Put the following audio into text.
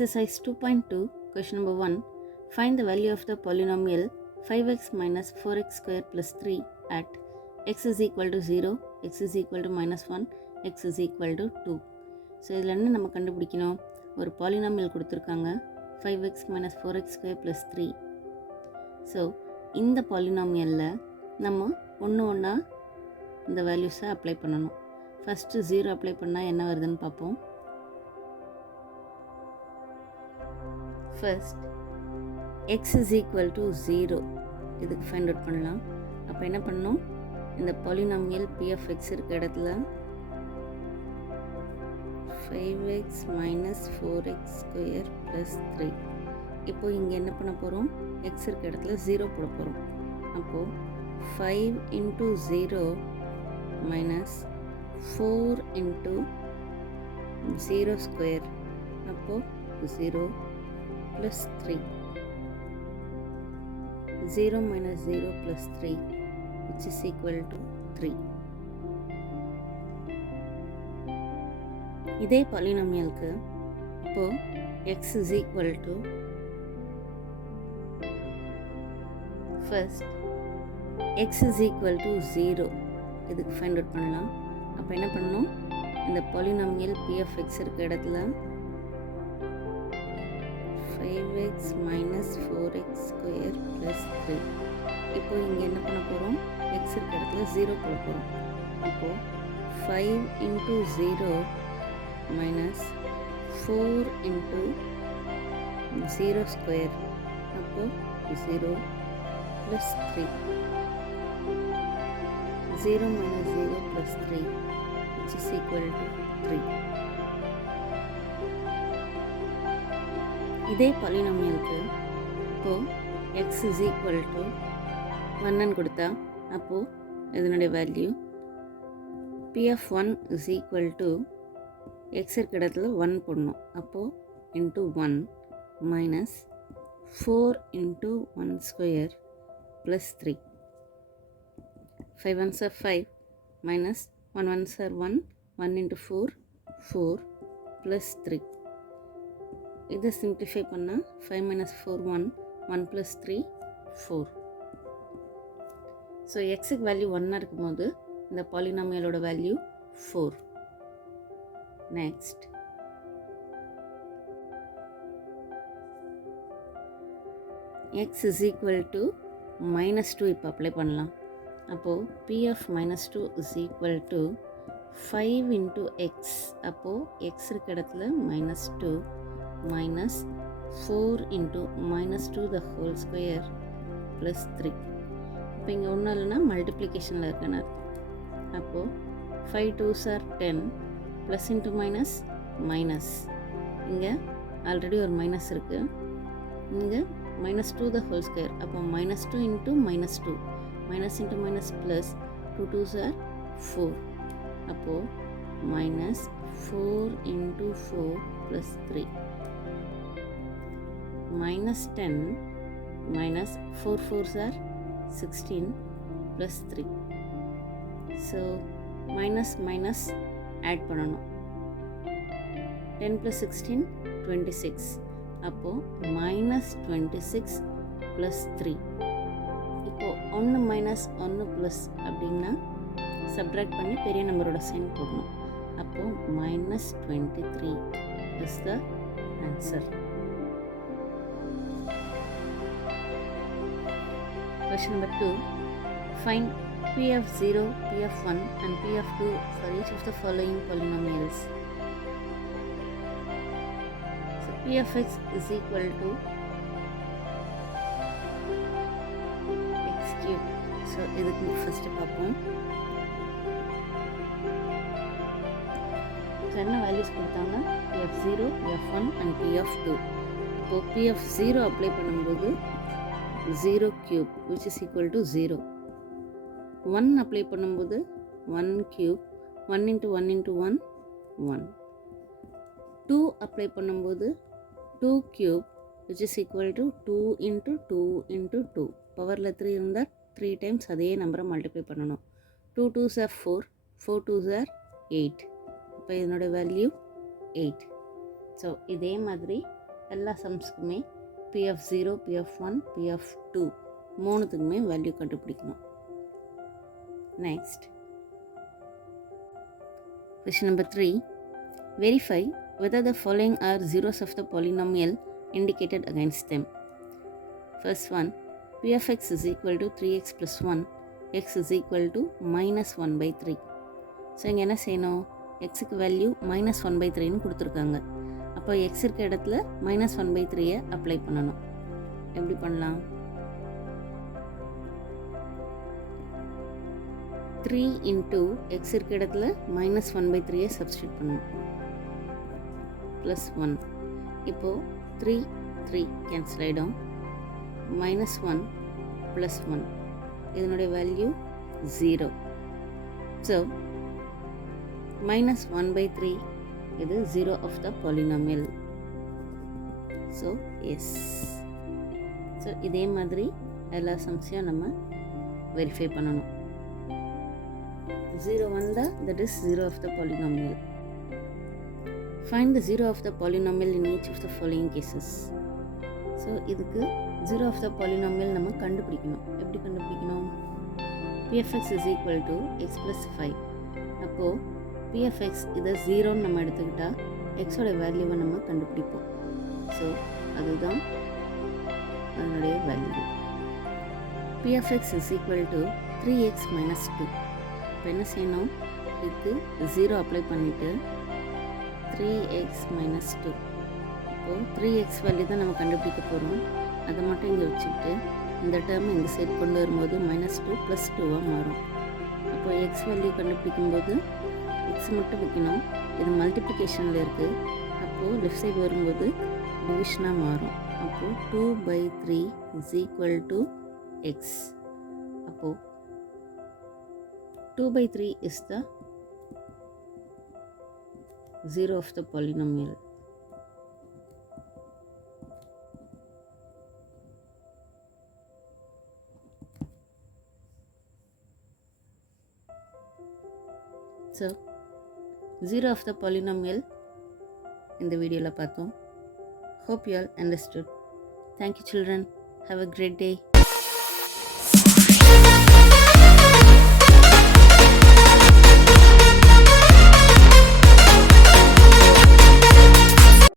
Exercise 2.2, question number 1. Find the value of the polynomial 5x minus 4x square plus 3 at x is equal to 0, x is equal to minus 1, x is equal to 2. So இதில் என்ன நம்ம கண்டுபிடிக்கணும்? ஒரு polynomial கொடுத்துருக்காங்க 5x minus 4x square plus 3. So இந்த பாலினாமியலில் நம்ம ஒன்றா இந்த வேல்யூஸை அப்ளை பண்ணணும். ஃபஸ்ட்டு 0 அப்ளை பண்ணால் என்ன வருதுன்னு பார்ப்போம். First x is equal to 0 இதுக்கு ஃபைண்ட் அவுட் பண்ணலாம். அப்போ என்ன பண்ணணும்? இந்த பாலினாமியல் p of x இருக்க இடத்துல 5x minus 4x square plus 3. இப்போ இங்கே என்ன பண்ண போகிறோம்? x இருக்க இடத்துல 0 போட போகிறோம். அப்போது 5 into 0 minus 4 into 0 square. அப்போது 0 plus 3. 0 minus 0 plus 3 which is equal to 3. இதே பாலினாமியலுக்கு இப்போ x is equal to first x is equal to 0 இதுக்கு ஃபைண்ட் அவுட் பண்ணலாம். அப்போ என்ன பண்ணணும்? இந்த பாலினாமியல் p of x இருக்க இடத்துல 5x minus 4x square plus 3. இப்போ இங்கே என்ன பண்ண போகிறோம்? x இருக்க இடத்துல 0 போட போகிறோம். அப்போது 5 into 0 minus 4 into 0 square. அப்போது 0 plus 3. 0 minus 0 plus 3 which is equal to 3. இதே பாலினாமியலுக்கு இப்போது x is equal to 1 கொடுத்தா அப்போது இதனுடைய value p of 1 is equal to x இருக்க இடத்துல 1 போடணும். அப்போது into 1 minus 4 into 1 square plus 3. 5 ones are 5 minus 1 ones are 1, 1 into 4, 4 plus 3. இதை சிம்பிளிஃபை பண்ணால் 5 minus 4 1, 1 plus 3 4. ஸோ எக்ஸுக்கு வேல்யூ 1 இருக்கும்போது இந்த பாலினாமியலோட value 4. Next x is equal to minus 2 இப்போ அப்ளை பண்ணலாம். அப்போது p of minus 2 is equal to 5 into x. அப்போது x இருக்க இடத்துல minus 2 minus 4 into minus 2 the whole square plus 3. இப்போ இங்கே ஒன்றும் இல்லைன்னா மல்டிப்ளிகேஷனில் இருக்குன்னு அர்த்தம். அப்போது 5 2s are 10 plus into minus minus. இங்கே ஆல்ரெடி ஒரு மைனஸ் இருக்குது. இங்கே minus 2 the whole square. அப்போ minus 2 into minus 2 minus into minus plus 2 2s are 4. அப்போது minus 4 into 4 plus 3. minus 10 minus 4 4s are 16 plus 3. so minus minus add பண்ணணும். 10 plus 16 26. அப்போது minus 26 plus 3. இப்போது 1 minus 1 plus அப்படின்னா subtract பண்ணி பெரிய நம்பரோட sign போடணும். அப்போது minus 23 is the answer. Question number 2. Find p of 0, p of 1 and p of 2 for each of the following polynomials. So p of x is equal to x cube. So இதுக்கு first பார்ப்போம். என்ன values கொடுத்தாங்க? p of 0, p of 1 and p of 2. இப்போ p of 0 apply பண்ணும்போது 0 cube which is equal to 0. 1 apply பண்ணும்போது 1 cube, 1 into 1 into 1 1. 2 apply பண்ணும்போது 2 cube which is equal to 2 into 2 into 2. பவரில் 3 இருந்தால் 3 times அதே நம்பரை மல்டிப்ளை பண்ணணும். 2 2s are 4, 4 2s are 8. இப்போ இதனோட வேல்யூ 8. ஸோ இதே மாதிரி எல்லா சம்ஸ்க்குமே P of 0, P of 1, P of 2 மூணுத்துக்குமே வேல்யூ கண்டுபிடிக்கணும். Next question number 3. Verify whether the following are zeros of the polynomial indicated against them. First one, p of x is equal to 3x plus 1, x is equal to minus 1 by 3. So இங்கே என்ன செய்யணும், எக்ஸுக்கு value minus 1 by 3ன்னு கொடுத்துருக்காங்க. அப்போ X இருக்க இடத்துல minus 1 by 3 apply பண்ணணும். எப்படி பண்ணலாம், 3 இன்ட்டு எக்ஸ் இருக்க இடத்துல மைனஸ் 1 by 3 சப்ஸ்டியூட் பண்ணணும், ப்ளஸ் 1. இப்போது 3 கேன்சல் ஆகிடும், minus 1 plus 1 இதனுடைய வேல்யூ 0. ஸோ minus 1 by 3 இது 0 of the polynomial. So yes. So இதே மாதிரி எல்லா சம்ஸையும் நம்ம வெரிஃபை பண்ணணும். 0 வந்தால் that is 0 of the polynomial. Find the 0 of the polynomial in each of the following cases. So இதுக்கு 0 of the polynomial நம்ம கண்டுபிடிக்கணும். எப்படி கண்டுபிடிக்கணும், p of x is equal to x plus 5. அப்போது p of x இதை 0ன்னு நம்ம எடுத்துக்கிட்டால் எக்ஸோட வேல்யூவை நம்ம கண்டுபிடிப்போம். ஸோ அதுதான் அதனுடைய value. p of x is equal to 3x minus 2. இப்போ என்ன செய்யணும், இதுக்கு 0 அப்ளை பண்ணிவிட்டு 3x minus 2. இப்போது 3x வேல்யூ தான் நம்ம கண்டுபிடிக்க போகிறோம். அதை மட்டும் இங்கே வச்சுக்கிட்டு இந்த டேர்ம் இந்த சைட் கொண்டு வரும்போது -2 + 2 மாறும். அப்போ எக்ஸ் வேல்யூ கண்டுபிடிக்கும்போது எக்ஸ் மட்டும் வைக்கணும். இது மல்டிப்ளிகேஷனில் இருக்குது. அப்போது லெஃப்ட் சைடு வரும்போது டிவிஷனாக மாறும். அப்போது 2/3 = x. அப்போது 2/3 is the 0 of the polynomial. So 0 of the polynomial இந்த வீடியோவில் பார்த்தோம். Hope you all understood. Thank you children. Have a great day.